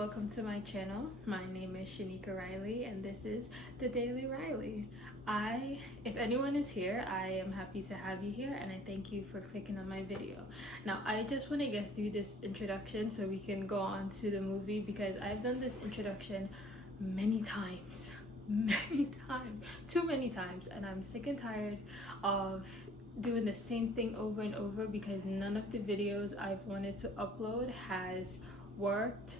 welcome to my channel. My name is Shanika Riley and this is The Daily Riley. If anyone is here, I am happy to have you here and I thank you for clicking on my video. Now I just want to get through this introduction so we can go on to the movie, because I've done this introduction many times, too many times, and I'm sick and tired of doing the same thing over and over because none of the videos I've wanted to upload has worked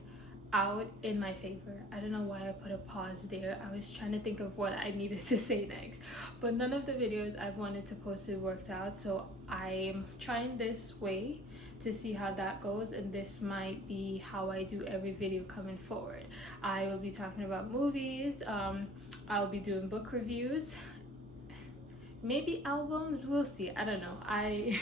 out in my favor. I don't know why I put a pause there. I was trying to think of what I needed to say next, but none of the videos I've wanted to post it worked out, so I'm trying this way to see how that goes, and this might be how I do every video coming forward. I will be talking about movies, I'll be doing book reviews, maybe albums, we'll see. I don't know. I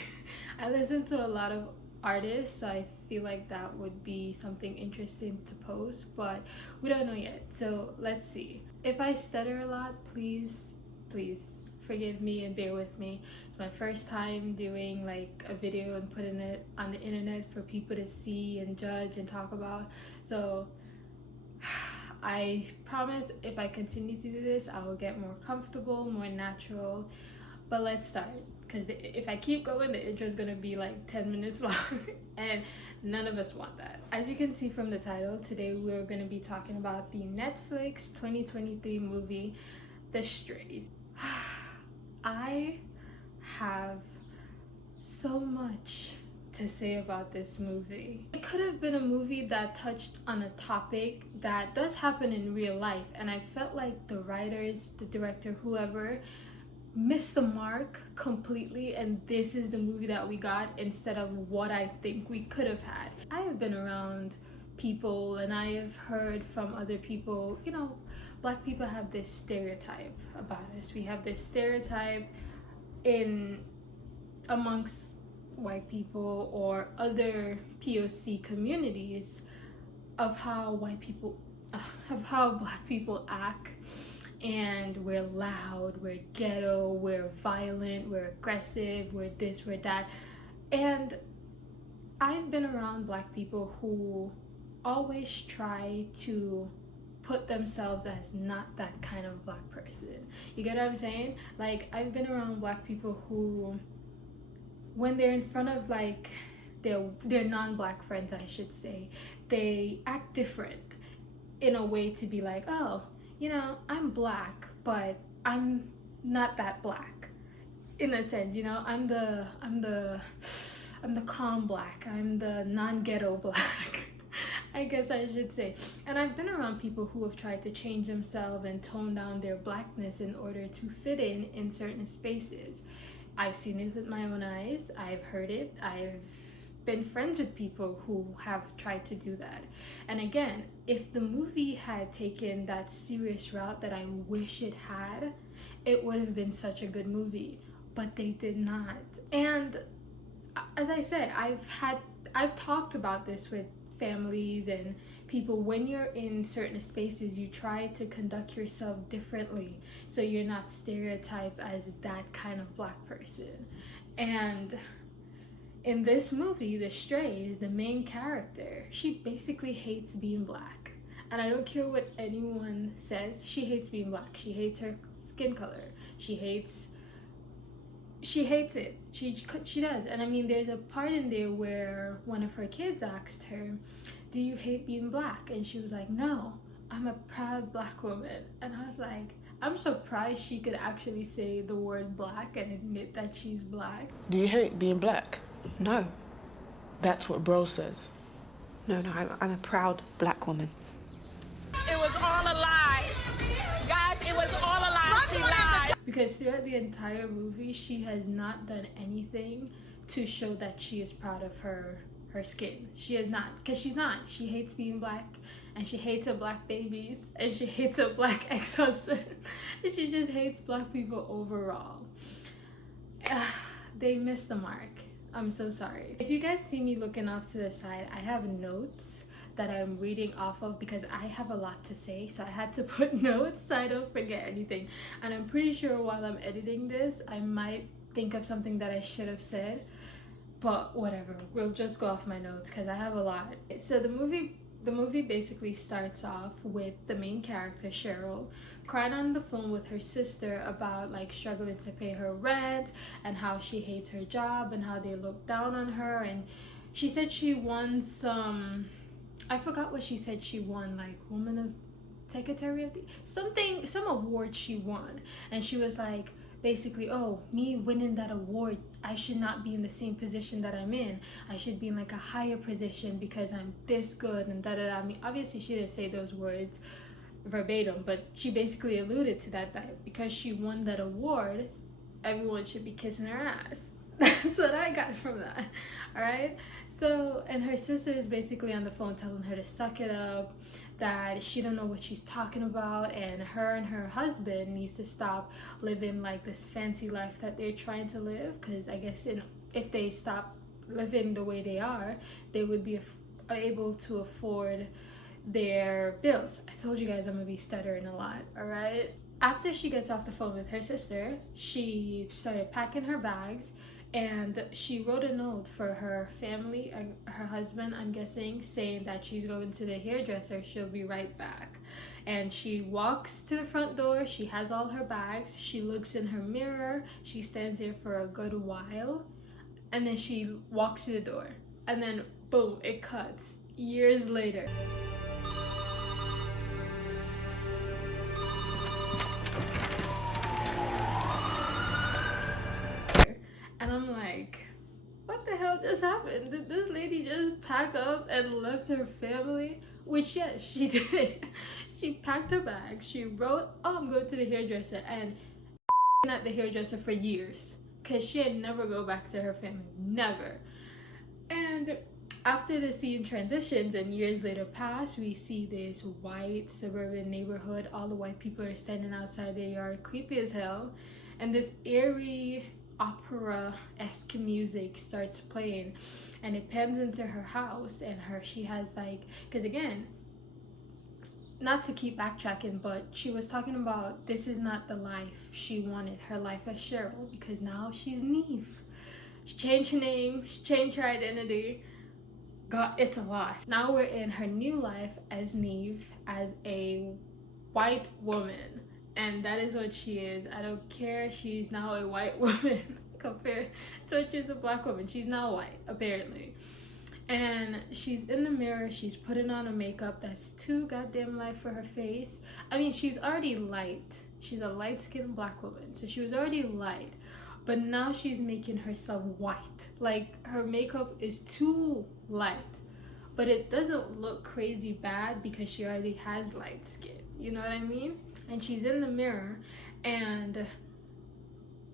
listen to a lot of artists, so I feel like that would be something interesting to post, but we don't know yet, so let's see. If I stutter a lot, please forgive me and bear with me. It's my first time doing like a video and putting it on the internet for people to see and judge and talk about, so I promise if I continue to do this, I will get more comfortable, more natural. But let's start, because if I keep going, the intro is gonna be like 10 minutes long and none of us want that. As you can see from the title, today we're gonna be talking about the Netflix 2023 movie TheStrays. I have so much to say about this movie. It could have been a movie that touched on a topic that does happen in real life, and I felt like the writers, the director, whoever, missed the mark completely, and this is the movie that we got instead of what I think we could have had. I have been around people and I have heard from other people, you know, Black people have this stereotype about us. We have this stereotype amongst white people or other POC communities of how Black people act. And we're loud, we're ghetto, we're violent, we're aggressive, we're this, we're that. And I've been around Black people who always try to put themselves as not that kind of Black person. You get what I'm saying? Like, I've been around Black people who, when they're in front of like their non-Black friends, I should say, they act different in a way to be like, oh, you know, I'm Black, but I'm not that Black, in a sense, you know. I'm the calm Black, I'm the non-ghetto Black, I guess I should say. And I've been around people who have tried to change themselves and tone down their Blackness in order to fit in certain spaces. I've seen it with my own eyes, I've heard it, I've been friends with people who have tried to do that. And again, if the movie had taken that serious route that I wish it had, it would have been such a good movie, but they did not. And as I said, I've talked about this with families and people. When you're in certain spaces, you try to conduct yourself differently so you're not stereotyped as that kind of Black person. And in this movie, TheStrays, the main character, she basically hates being Black. And I don't care what anyone says, she hates being Black. She hates her skin color. She hates it. She does. And I mean, there's a part in there where one of her kids asked her, do you hate being Black? And she was like, no, I'm a proud Black woman. And I was like, I'm surprised she could actually say the word Black and admit that she's Black. Do you hate being Black? No. That's what bro says. No, I'm a proud Black woman. It was all a lie. Guys, it was all a lie. She lied. Because throughout the entire movie, she has not done anything to show that she is proud of her skin. She is not, because she's not. She hates being Black, and she hates her Black babies, and she hates her Black ex-husband, and she just hates Black people overall. They missed the mark. I'm so sorry. If you guys see me looking off to the side, I have notes that I'm reading off of because I have a lot to say, so I had to put notes so I don't forget anything. And I'm pretty sure while I'm editing this, I might think of something that I should have said, but whatever, we'll just go off my notes because I have a lot. So the movie the movie basically starts off with the main character, Cheryl, crying on the phone with her sister about like struggling to pay her rent and how she hates her job and how they look down on her. And she said she won some, I forgot what she said she won, like Woman of Secretary of the, something, some award she won. And she was like, basically, oh, me winning that award, I should not be in the same position that I'm in. I should be in like a higher position because I'm this good and da da da. I mean, obviously she didn't say those words verbatim, but she basically alluded to that because she won that award, everyone should be kissing her ass. That's what I got from that. All right. So, and her sister is basically on the phone telling her to suck it up, that she don't know what she's talking about, and her husband needs to stop living like this fancy life that they're trying to live, because I guess if they stop living the way they are, they would be able to afford their bills. I told you guys I'm gonna be stuttering a lot. All right. After she gets off the phone with her sister, she started packing her bags, and she wrote a note for her family, her husband, I'm guessing, saying that she's going to the hairdresser, she'll be right back. And she walks to the front door, she has all her bags, she looks in her mirror, she stands there for a good while, and then she walks to the door, and then boom, it cuts years later. And I'm like, what the hell just happened? Did this lady just pack up and left her family? Which, yes, she did. She packed her bags. She wrote, oh, I'm going to the hairdresser, and at the hairdresser for years, because she had never go back to her family. Never. And after the scene transitions and years later pass, we see this white suburban neighborhood. All the white people are standing outside their yard, creepy as hell. And this eerie opera-esque music starts playing, and it pans into her house, and she has like, because again, not to keep backtracking, but she was talking about this is not the life she wanted, her life as Cheryl, because now she's Neve. She changed her name, she changed her identity. God, it's a lot. Now we're in her new life as Neve, as a white woman. And that is what she is. I don't care. She's now a white woman compared to what she's a black woman. She's now white, apparently. And she's in the mirror. She's putting on a makeup that's too goddamn light for her face. I mean, she's already light. She's a light-skinned black woman. So she was already light. But now she's making herself white. Like, her makeup is too light. But it doesn't look crazy bad because she already has light skin. You know what I mean? And she's in the mirror, and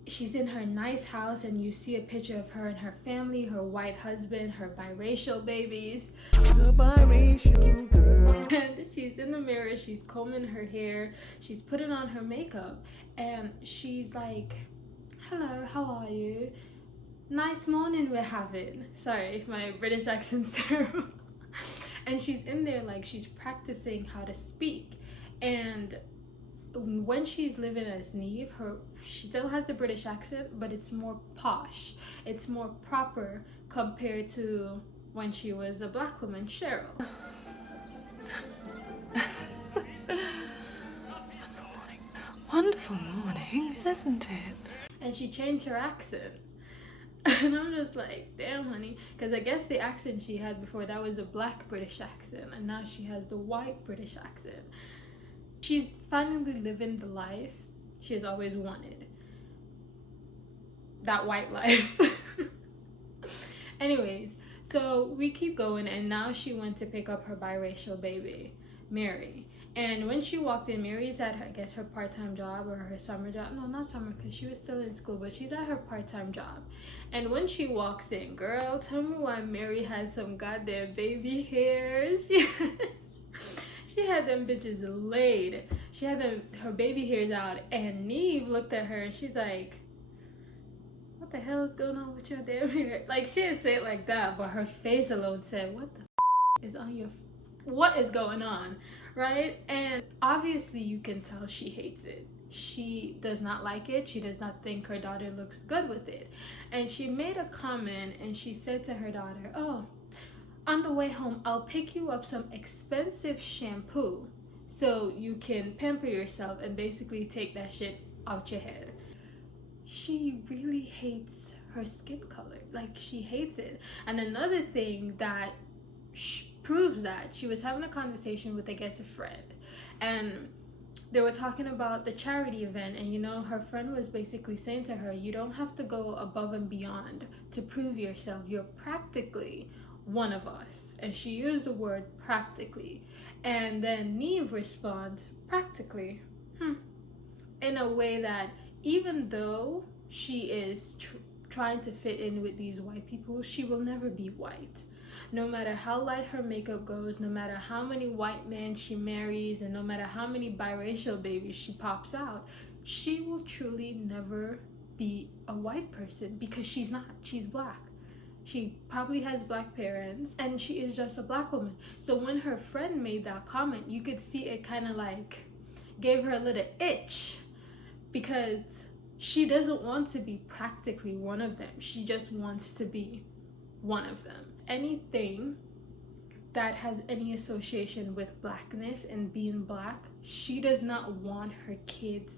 she's in her nice house, and you see a picture of her and her family, her white husband, her biracial babies. The biracial girl. And she's in the mirror, she's combing her hair, she's putting on her makeup, and she's like, hello, how are you? Nice morning we're having. Sorry if my British accent's terrible. And she's in there like she's practicing how to speak. And when she's living as Neve, she still has the British accent, but it's more posh. It's more proper compared to when she was a black woman, Cheryl. Wonderful morning, isn't it? And she changed her accent. And I'm just like, damn, honey. Because I guess the accent she had before, that was a black British accent. And now she has the white British accent. She's finally living the life she has always wanted. That white life. Anyways, so we keep going, and now she went to pick up her biracial baby, Mary. And when she walked in, Mary's at her, I guess, her part-time job or her summer job. No, not summer, because she was still in school, but she's at her part-time job. And when she walks in, girl, tell me why Mary had some goddamn baby hairs. She had them bitches laid. She had her baby hairs out, and Neve looked at her and she's like, what the hell is going on with your damn hair? Like, she didn't say it like that, but her face alone said, what the is on your, what is going on, right? And obviously you can tell she hates it. She does not like it. She does not think her daughter looks good with it. And she made a comment, and she said to her daughter, oh, on the way home, I'll pick you up some expensive shampoo so you can pamper yourself and basically take that shit out your head. She really hates her skin color. Like, she hates it. And another thing that proves that, she was having a conversation with, I guess, a friend, and they were talking about the charity event, and you know, her friend was basically saying to her, you don't have to go above and beyond to prove yourself. You're practically one of us. And she used the word practically. And then Neve responds, practically? In a way that, even though she is trying to fit in with these white people, she will never be white. No matter how light her makeup goes, no matter how many white men she marries, and no matter how many biracial babies she pops out, she will truly never be a white person, because she's not. She's black. She probably has black parents, and she is just a black woman. So when her friend made that comment, you could see it kind of like gave her a little itch, because she doesn't want to be practically one of them. She just wants to be one of them. Anything that has any association with blackness and being black, she does not want her kids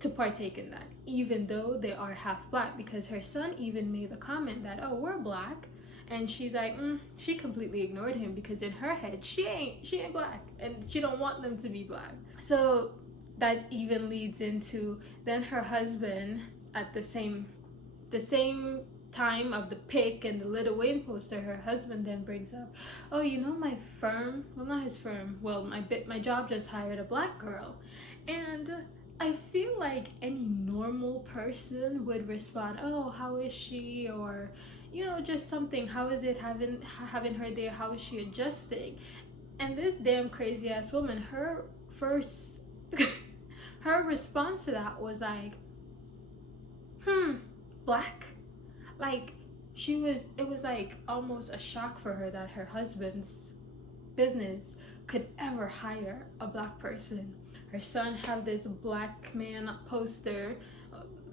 to partake in that, even though they are half black, because her son even made the comment that, oh, we're black, and she's like, she completely ignored him, because in her head she ain't black, and she don't want them to be black. So that even leads into then her husband, at the same time of the pic and the Lil Wayne poster, her husband then brings up, oh, you know, my firm, well, not his firm, well, my job just hired a black girl. And I feel like any normal person would respond, oh, how is she? Or, you know, just something, how is it having her there? How is she adjusting? And this damn crazy ass woman, her response to that was like, black? Like, it was like almost a shock for her that her husband's business could ever hire a black person. Her son had this black man poster.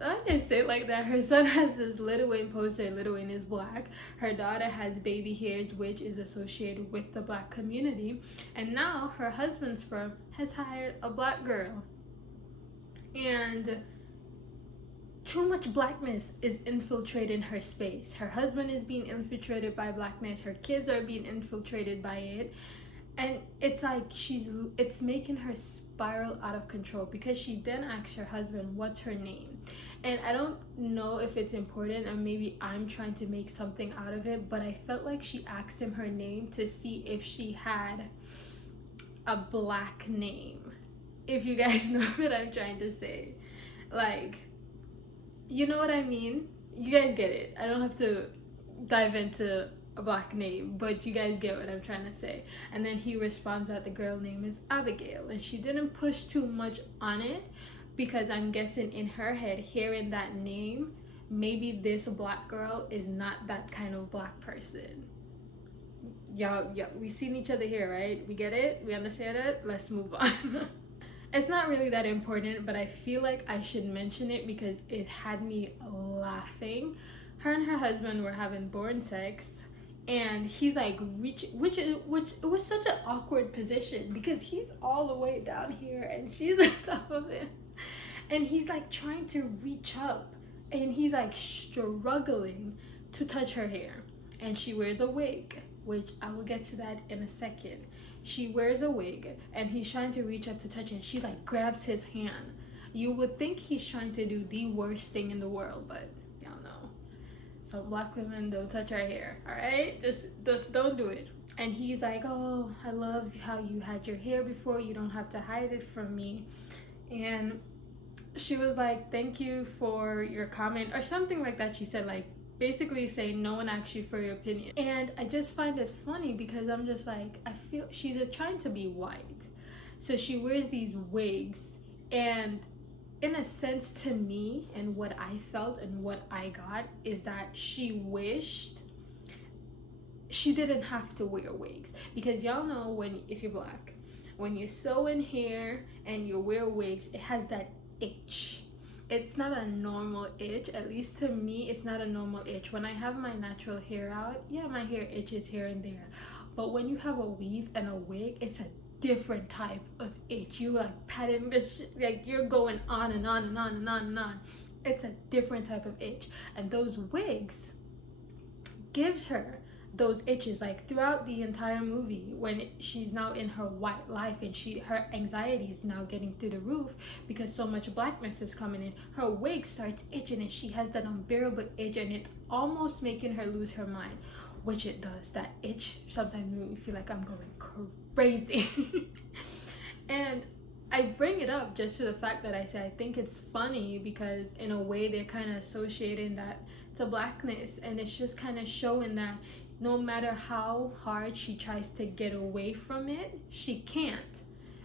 I didn't say it like that. Her son has this Lil Wayne poster. Lil Wayne is black. Her daughter has baby hairs, which is associated with the black community. And now her husband's firm has hired a black girl. And too much blackness is infiltrating her space. Her husband is being infiltrated by blackness. Her kids are being infiltrated by it. And it's like it's making her spiral out of control, because she then asks her husband, what's her name? And I don't know if it's important, or maybe I'm trying to make something out of it, but I felt like she asked him her name to see if she had a black name. If you guys know what I'm trying to say. Like, you know what I mean? You guys get it. I don't have to dive into a black name, but you guys get what I'm trying to say. And then he responds that the girl name is Abigail, and she didn't push too much on it, because I'm guessing in her head, hearing that name, maybe this black girl is not that kind of black person. Y'all, we seen each other here, right? We get it? We understand it? Let's move on. It's not really that important, but I feel like I should mention it because it had me laughing. Her and her husband were having born sex, and he's like which it was such an awkward position, because he's all the way down here and she's on top of him, and he's like trying to reach up, and he's like struggling to touch her hair. And she wears a wig, which I will get to that in a second. She wears a wig, and he's trying to reach up to touch it, and she like grabs his hand. You would think he's trying to do the worst thing in the world, but y'all know. So black women, don't touch our hair, all right? Just don't do it. And he's like, oh, I love how you had your hair before. You don't have to hide it from me. And she was like, thank you for your comment, or something like that. She said, like, basically saying no one asked you for your opinion. And I just find it funny, because I'm just like, I feel she's trying to be white, so she wears these wigs, and in a sense, to me, and what I felt and what I got is that she wished she didn't have to wear wigs, because y'all know, if you're black, when you sew in hair and you wear wigs, it has that itch. it's not a normal itch. At least to me, it's not a normal itch. When I have my natural hair out, yeah, my hair itches here and there, but when you have a weave and a wig, it's a different type of itch. You like patting this shit, like you're going on and on and on and on and on. It's a different type of itch, and those wigs gives her those itches like throughout the entire movie. When she's now in her white life and her anxiety is now getting through the roof because so much blackness is coming in, her wig starts itching and she has that unbearable itch, and it's almost making her lose her mind, which it does. That itch sometimes makes me feel like I'm going crazy. And I bring it up just for the fact that I say I think it's funny because in a way they're kind of associating that to blackness, and it's just kind of showing that no matter how hard she tries to get away from it, she can't,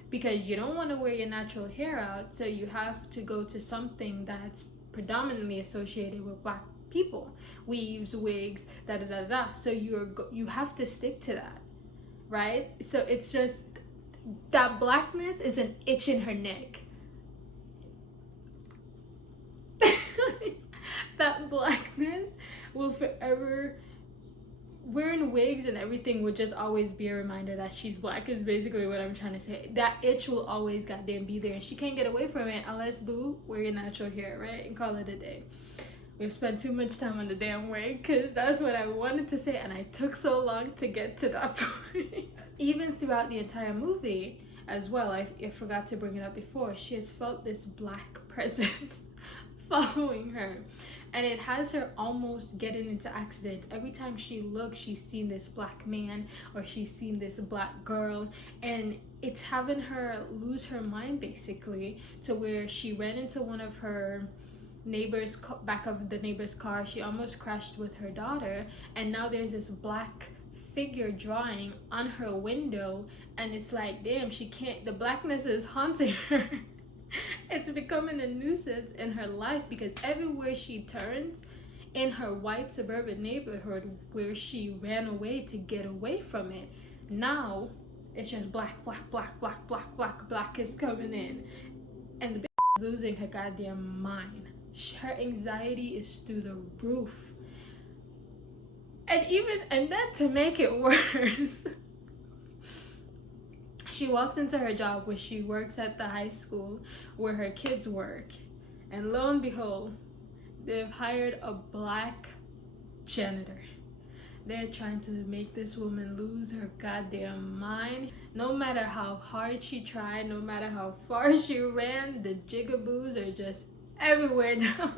because you don't want to wear your natural hair out, so you have to go to something that's predominantly associated with black people, weaves, wigs, da da da da. So you have to stick to that, right? So it's just that blackness is an itch in her neck. That blackness will forever, wearing wigs and everything would just always be a reminder that she's black, is basically what I'm trying to say. That itch will always goddamn be there, and she can't get away from it unless, boo, wear your natural hair, right? And call it a day. We've spent too much time on the damn wig, because that's what I wanted to say, and I took so long to get to that point. Even throughout the entire movie as well, I forgot to bring it up before, she has felt this black presence following her, and it has her almost getting into accidents. Every time she looks, she's seen this black man or she's seen this black girl, and it's having her lose her mind basically, to where she ran into one of her neighbors, back of the neighbor's car. She almost crashed with her daughter, and now there's this black figure drawing on her window, and it's like, damn, she can't, the blackness is haunting her. It's becoming a nuisance in her life, because everywhere she turns in her white suburban neighborhood where she ran away to get away from it, now it's just black, black, black, black, black, black, black is coming in, and the bitch is losing her goddamn mind. Her anxiety is through the roof. And then to make it worse, she walks into her job where she works at the high school where her kids work, and lo and behold, they've hired a black janitor. They're trying to make this woman lose her goddamn mind. No matter how hard she tried, no matter how far she ran, the jigaboos are just everywhere now.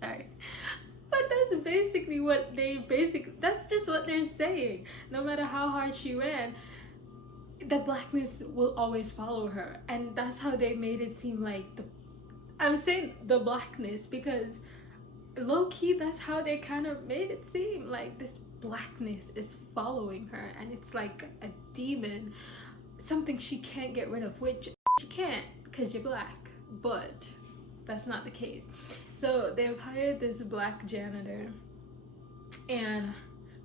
Sorry. But that's basically what that's just what they're saying. No matter how hard she ran, the blackness will always follow her. And that's how they made it seem like I'm saying the blackness because low-key that's how they kind of made it seem like this blackness is following her, and it's like a demon, something she can't get rid of, which she can't because you're black, but that's not the case. So they've hired this black janitor, and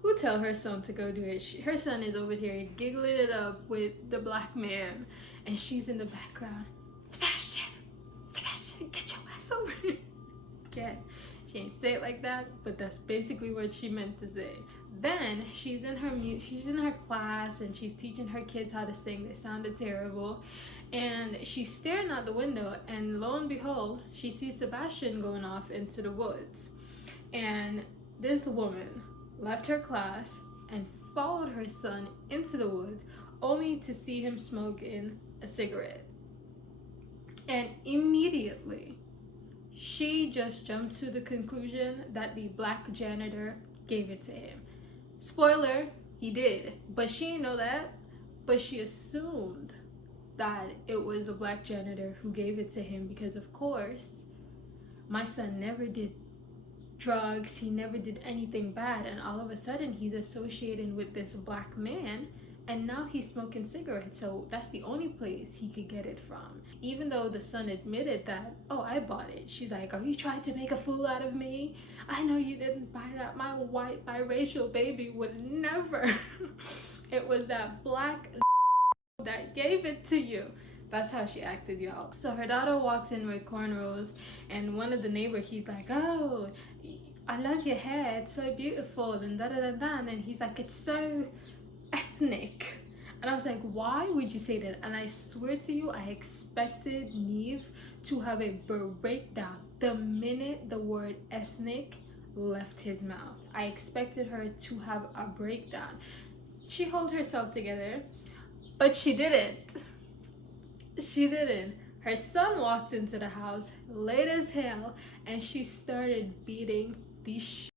who tell her son to go do it? Her son is over here giggling it up with the black man, and she's in the background, Sebastian, get your ass over here. Okay, she ain't say it like that, but that's basically what she meant to say. Then she's in her class, and she's teaching her kids how to sing. They sounded terrible, and she's staring out the window, and lo and behold, she sees Sebastian going off into the woods. And this woman left her class and followed her son into the woods, only to see him smoking a cigarette. And immediately she just jumped to the conclusion that the black janitor gave it to him. Spoiler, he did, but she didn't know that, but she assumed that it was the black janitor who gave it to him, because of course my son never did drugs, he never did anything bad, and all of a sudden he's associating with this black man, and now he's smoking cigarettes. So that's the only place he could get it from, even though the son admitted that, oh, I bought it. She's like, oh, you tried to make a fool out of me? I know you didn't buy that. My white biracial baby would never. It was that black that gave it to you. That's how she acted, y'all. So her daughter walks in with cornrows, and one of the neighbors, he's like, oh, I love your hair, it's so beautiful, and da da da da. And then he's like, it's so ethnic. And I was like, why would you say that? And I swear to you, I expected Neve to have a breakdown the minute the word ethnic left his mouth. I expected her to have a breakdown. She held herself together, but she didn't. She didn't. Her son walked into the house late as hell, and she started beating the shit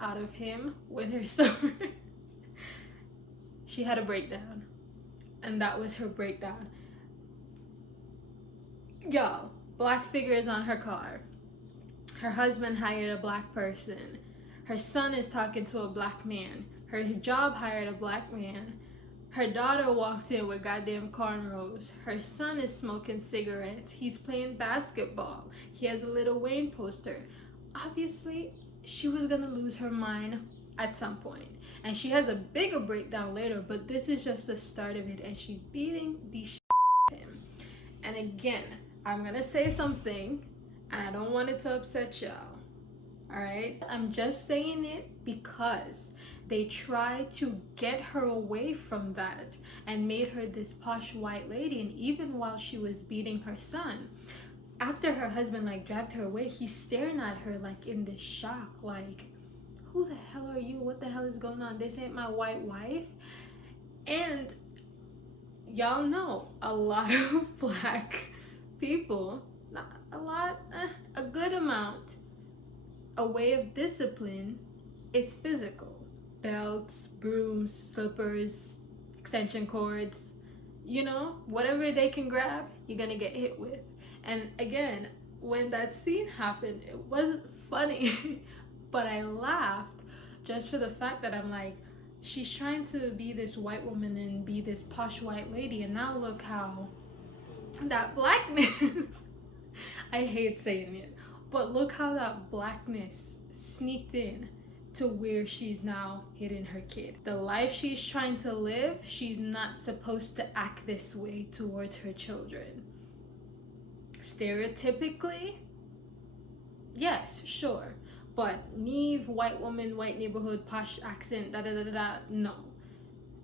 out of him with her sword. She had a breakdown, and that was her breakdown. Yo, black figures on her car. Her husband hired a black person. Her son is talking to a black man. Her job hired a black man. Her daughter walked in with goddamn cornrows. Her son is smoking cigarettes. He's playing basketball. He has a Lil Wayne poster. Obviously, she was gonna lose her mind at some point. And she has a bigger breakdown later, but this is just the start of it. And she's beating the shit out of him. And again, I'm gonna say something, and I don't want it to upset y'all. Alright? I'm just saying it because they tried to get her away from that and made her this posh white lady. And even while she was beating her son, after her husband like dragged her away, he's staring at her like in this shock, like, who the hell are you? What the hell is going on? This ain't my white wife. And y'all know a lot of black people, not a lot, a good amount, a way of discipline is physical. Belts, brooms, slippers, extension cords, you know, whatever they can grab, you're gonna get hit with. And again, when that scene happened, it wasn't funny, but I laughed just for the fact that I'm like, she's trying to be this white woman and be this posh white lady, and now look how that blackness, I hate saying it, but look how that blackness sneaked in to where she's now hitting her kid. The life she's trying to live, she's not supposed to act this way towards her children. Stereotypically, yes, sure, but Neve, white woman, white neighborhood, posh accent, da da da da da, no.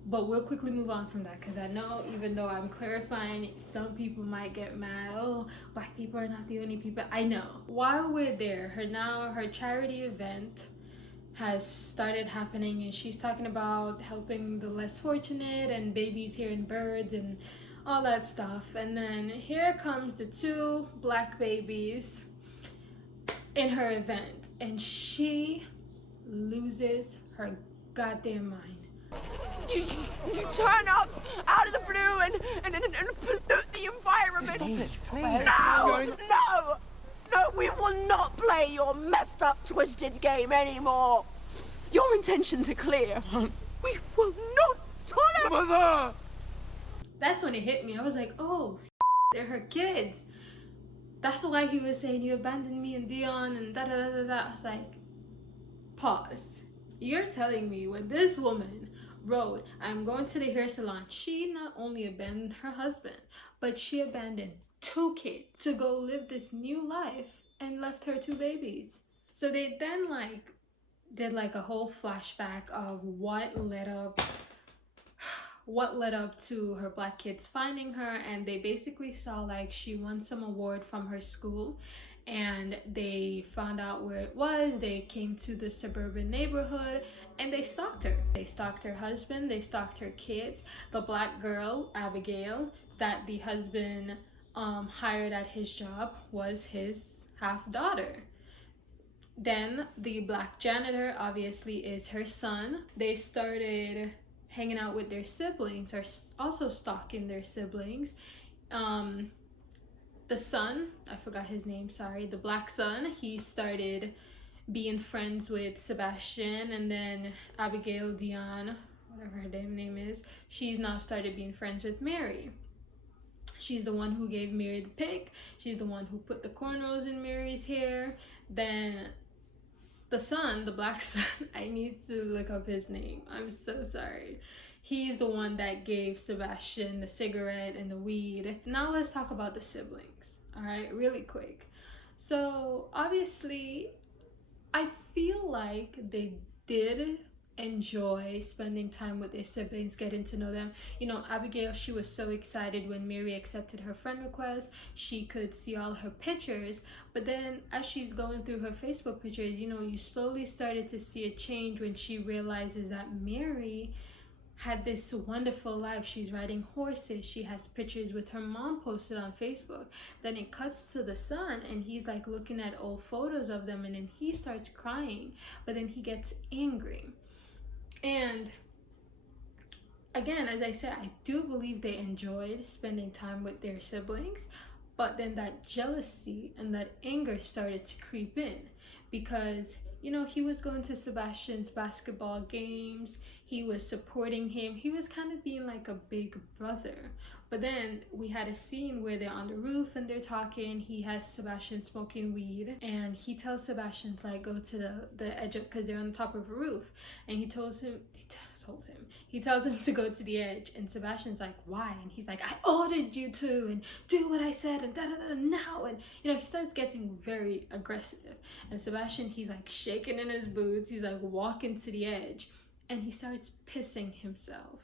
But we'll quickly move on from that, because I know even though I'm clarifying, some people might get mad. Oh, black people are not the only people. I know. While we're there, her charity event has started happening, and she's talking about helping the less fortunate and babies hearing birds and all that stuff. And then here comes the 2 black babies in her event, and she loses her goddamn mind. You turn up out of the blue and pollute the environment. Stop it, please. No, we will not play your messed up, twisted game anymore. Your intentions are clear. We will not tolerate. Mother! That's when it hit me. I was like, oh, they're her kids. That's why he was saying you abandoned me and Dion and da da da da da. I was like, pause. You're telling me when this woman wrote, I'm going to the hair salon, she not only abandoned her husband, but she abandoned 2 kids to go live this new life and left her 2 babies. So they then like did like a whole flashback of what led up to her black kids finding her, and they basically saw like she won some award from her school, and they found out where it was. They came to the suburban neighborhood and they stalked her. They stalked her husband, they stalked her kids. The black girl, Abigail, that the husband hired at his job was his half daughter. Then the black janitor obviously is her son. They started hanging out with their siblings, or also stalking their siblings. The son, I forgot his name, sorry, the black son, he started being friends with Sebastian, and then Abigail Dion, whatever her damn name is, she's now started being friends with Mary. She's the one who gave Mary the pick. She's the one who put the cornrows in Mary's hair. Then the son, the black son, I need to look up his name. I'm so sorry. He's the one that gave Sebastian the cigarette and the weed. Now let's talk about the siblings, all right, really quick. So obviously, I feel like they did enjoy spending time with their siblings, getting to know them. You know, Abigail, she was so excited when Mary accepted her friend request. She could see all her pictures, but then as she's going through her Facebook pictures, you know, you slowly started to see a change when she realizes that Mary had this wonderful life. She's riding horses, she has pictures with her mom posted on Facebook. Then it cuts to the son, and he's like looking at old photos of them, and then he starts crying, but then he gets angry. And again, as I said, I do believe they enjoyed spending time with their siblings, but then that jealousy and that anger started to creep in, because you know, he was going to Sebastian's basketball games, he was supporting him, he was kind of being like a big brother. But then we had a scene where they're on the roof and they're talking. He has Sebastian smoking weed, and he tells Sebastian to like go to the edge of, because they're on the top of a roof, and he tells him to go to the edge, and Sebastian's like, why? And he's like, I ordered you to, and do what I said, and da da da now, and you know, he starts getting very aggressive. And Sebastian, he's like shaking in his boots, he's like walking to the edge, and he starts pissing himself.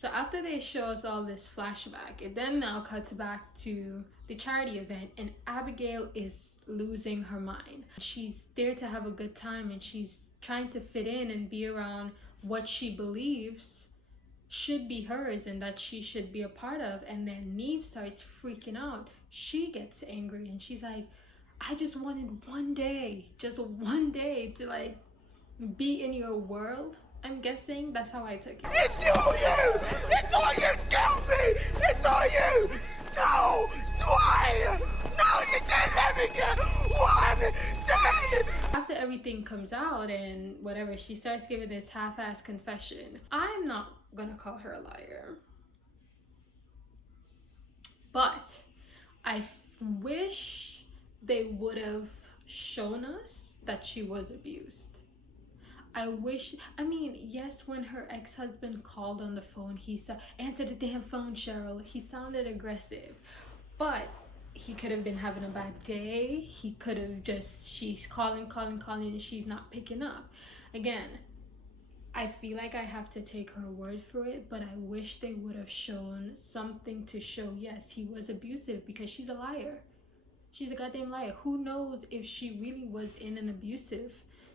So after they show us all this flashback, it then now cuts back to the charity event, and Abigail is losing her mind. She's there to have a good time, and she's trying to fit in and be around what she believes should be hers and that she should be a part of. And then Neve starts freaking out. She gets angry, and she's like, I just wanted one day, just one day to like be in your world. I'm guessing that's how I took it. It's all you! It's all you! Kill me! It's all you! No! Why? No, you didn't let me get one day! After everything comes out and whatever, she starts giving this half-assed confession. I'm not gonna call her a liar, but I wish they would have shown us that she was abused. I mean, yes, when her ex-husband called on the phone, he said, answer the damn phone, Cheryl. He sounded aggressive, but he could have been having a bad day. He could have just, she's calling, and she's not picking up. Again, I feel like I have to take her word for it, but I wish they would have shown something to show, yes, he was abusive, because she's a liar. She's a goddamn liar. Who knows if she really was in an abusive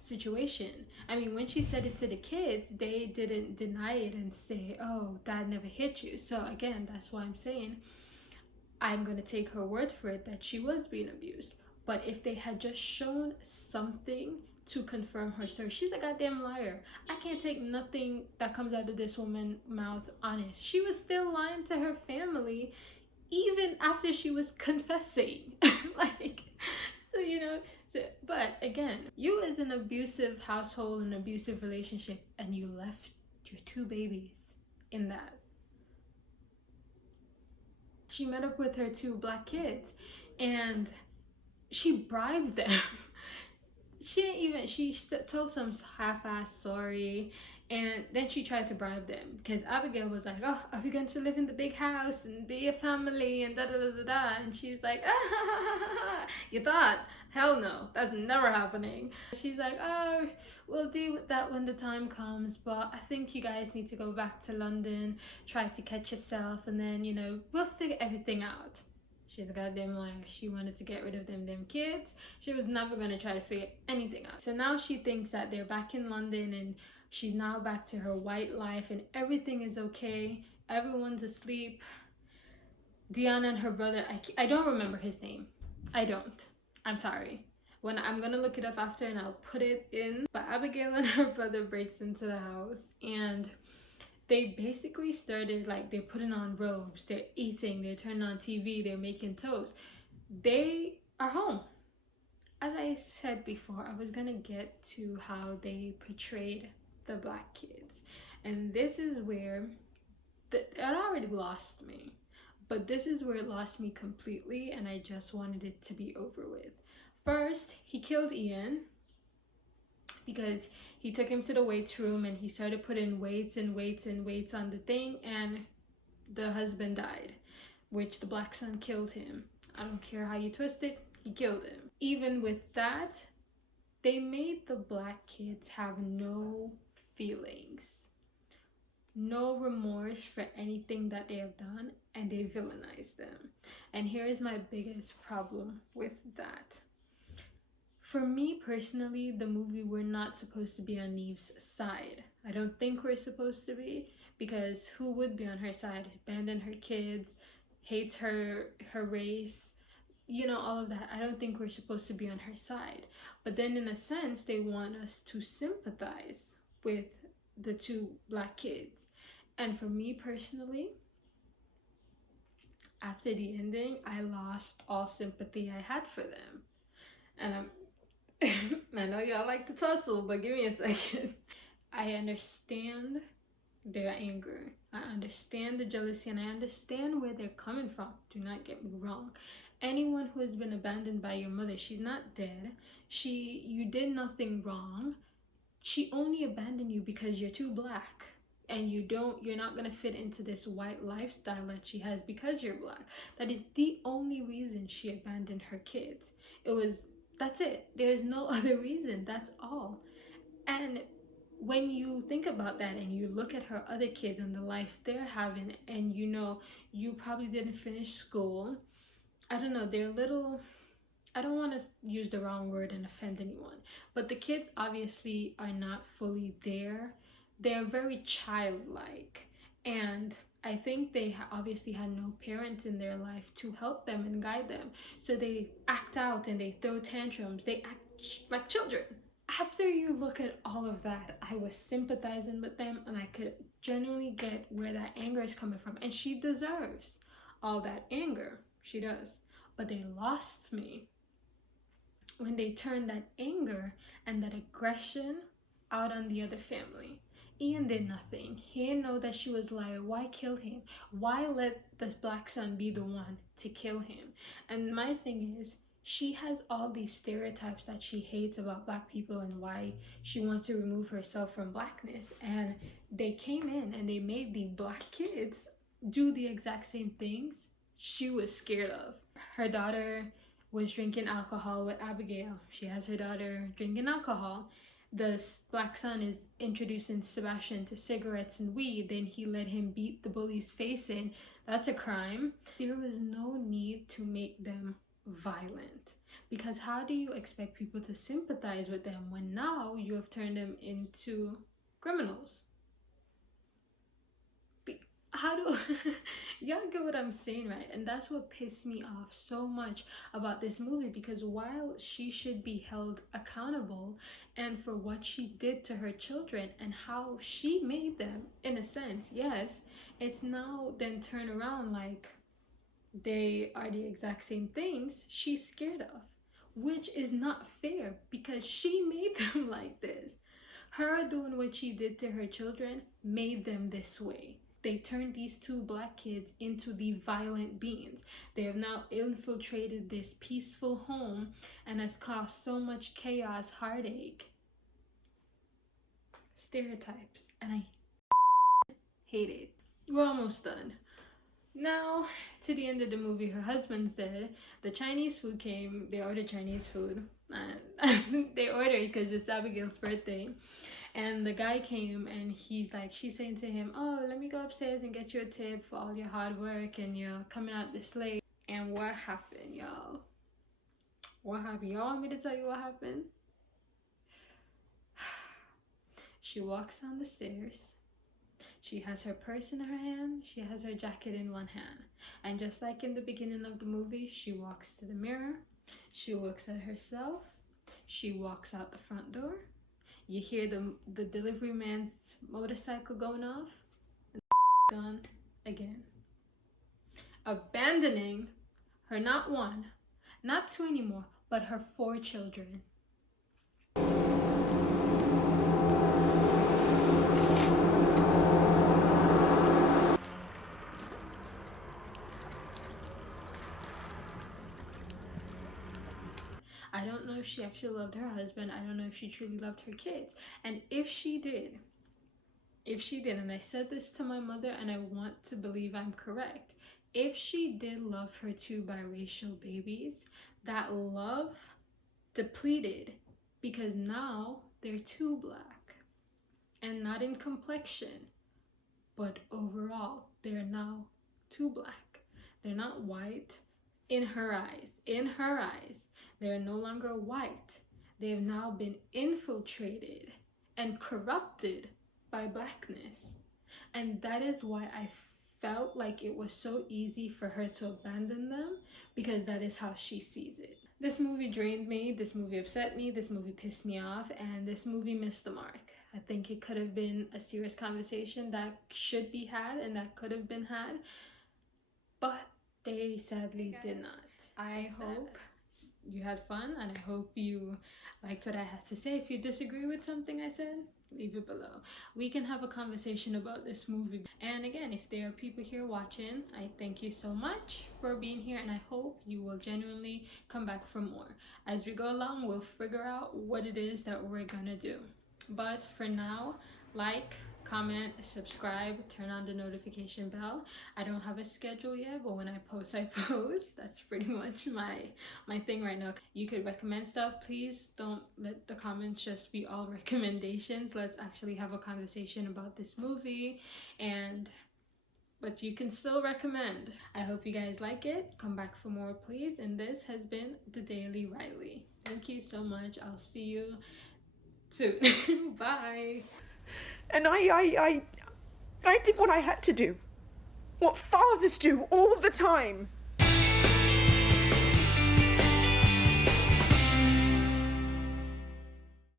situation. I mean, when she said it to the kids, they didn't deny it and say, oh, dad never hit you. So again, that's why I'm saying I'm gonna take her word for it that she was being abused. But if they had just shown something to confirm her story, she's a goddamn liar. I can't take nothing that comes out of this woman's mouth honest. She was still lying to her family even after she was confessing. Like, so you know. But again, you as an abusive household, an abusive relationship, and you left your two babies in that. She met up with her two black kids, and she bribed them. She told some half-assed sorry, and then she tried to bribe them, because Abigail was like, oh, are we going to live in the big house and be a family and da da da da da, and she's like, ah, you thought? Hell no, that's never happening. She's like, oh, we'll deal with that when the time comes, but I think you guys need to go back to London, try to catch yourself, and then, you know, we'll figure everything out. She's a goddamn liar. She wanted to get rid of them kids. She was never going to try to figure anything out. So now she thinks that they're back in London, and she's now back to her white life, and everything is okay. Everyone's asleep. Deanna and her brother, I don't remember his name. I don't. I'm sorry. When I'm gonna look it up after and I'll put it in. But Abigail and her brother breaks into the house, and they basically started, like, they're putting on robes, they're eating, they're turning on TV, they're making toast. They are home. As I said before, I was gonna get to how they portrayed the black kids, and this is where it already lost me. But this is where it lost me completely, and I just wanted it to be over with. First, he killed Ian because he took him to the weights room and he started putting weights and weights and weights on the thing, and the husband died, which the black son killed him. I don't care how you twist it, he killed him. Even with that, they made the black kids have no feelings, no remorse for anything that they have done, and they villainized them. And here is my biggest problem with that. For me personally, the movie, we're not supposed to be on Neve's side. I don't think we're supposed to be, because who would be on her side? Abandon her kids, hates her race, you know, all of that. I don't think we're supposed to be on her side. But then in a sense, they want us to sympathize with the two black kids. And for me personally, after the ending, I lost all sympathy I had for them. And I know y'all like to tussle, but give me a second. I understand their anger. I understand the jealousy, and I understand where they're coming from. Do not get me wrong. Anyone who has been abandoned by your mother, she's not dead. You did nothing wrong. She only abandoned you because you're too black, and you're not gonna fit into this white lifestyle that she has because you're black. That is the only reason she abandoned her kids. That's it. There's no other reason. That's all. And when you think about that and you look at her other kids and the life they're having, and you know, you probably didn't finish school. I don't know, they're little, I don't want to use the wrong word and offend anyone, but the kids obviously are not fully there. They're very childlike, and I think they obviously had no parents in their life to help them and guide them. So they act out and they throw tantrums. They act like children. After you look at all of that, I was sympathizing with them, and I could genuinely get where that anger is coming from. And she deserves all that anger. She does. But they lost me when they turned that anger and that aggression out on the other family. Ian did nothing. He didn't know that she was a liar. Why kill him? Why let this black son be the one to kill him? And my thing is, she has all these stereotypes that she hates about black people and why she wants to remove herself from blackness. And they came in and they made the black kids do the exact same things she was scared of. Her daughter was drinking alcohol with Abigail. She has her daughter drinking alcohol. The black son is introducing Sebastian to cigarettes and weed. Then he let him beat the bully's face in. That's a crime. There was no need to make them violent, because how do you expect people to sympathize with them when now you have turned them into criminals? How do y'all get what I'm saying, right? And that's what pissed me off so much about this movie, because while she should be held accountable and for what she did to her children and how she made them, in a sense, yes, it's now then turn around like they are the exact same things she's scared of, which is not fair because she made them like this. Her doing what she did to her children made them this way. They turned these two black kids into the violent beings. They have now infiltrated this peaceful home and has caused so much chaos, heartache, stereotypes, and I hate it. We're almost done. Now, to the end of the movie, her husband's dead. The Chinese food came. They ordered Chinese food. They ordered because it's Abigail's birthday. And the guy came and she's saying to him, oh, let me go upstairs and get you a tip for all your hard work and you're coming out this late. And what happened, y'all? What happened? Y'all want me to tell you what happened? She walks down the stairs. She has her purse in her hand. She has her jacket in one hand. And just like in the beginning of the movie, she walks to the mirror. She looks at herself. She walks out the front door. You hear the delivery man's motorcycle going off. And gone again. Abandoning her not one, not two anymore, but her 4 children. know if she actually loved her husband. I don't know if she truly loved her kids. And if she did, and I said this to my mother and I want to believe I'm correct, if she did love her two biracial babies, that love depleted because now they're two black, and not in complexion, but overall they're now two black. They're not white. In her eyes, they are no longer white. They have now been infiltrated and corrupted by blackness. And that is why I felt like it was so easy for her to abandon them, because that is how she sees it. This movie drained me, this movie upset me, this movie pissed me off, and this movie missed the mark. I think it could have been a serious conversation that should be had and that could have been had, but they sadly did not. I hope you had fun, and I hope you liked what I had to say. If you disagree with something I said, leave it below. We can have a conversation about this movie. And again, if there are people here watching, I thank you so much for being here, and I hope you will genuinely come back for more. As we go along, we'll figure out what it is that we're gonna do. But for now, like, comment, subscribe, turn on the notification bell. I don't have a schedule yet, but when I post, I post. That's pretty much my thing right now. You could recommend stuff. Please don't let the comments just be all recommendations. Let's actually have a conversation about this movie, but you can still recommend. I hope you guys like it. Come back for more, please. And this has been The Daily Riley. Thank you so much. I'll see you soon. Bye. And I did what I had to do. What fathers do all the time.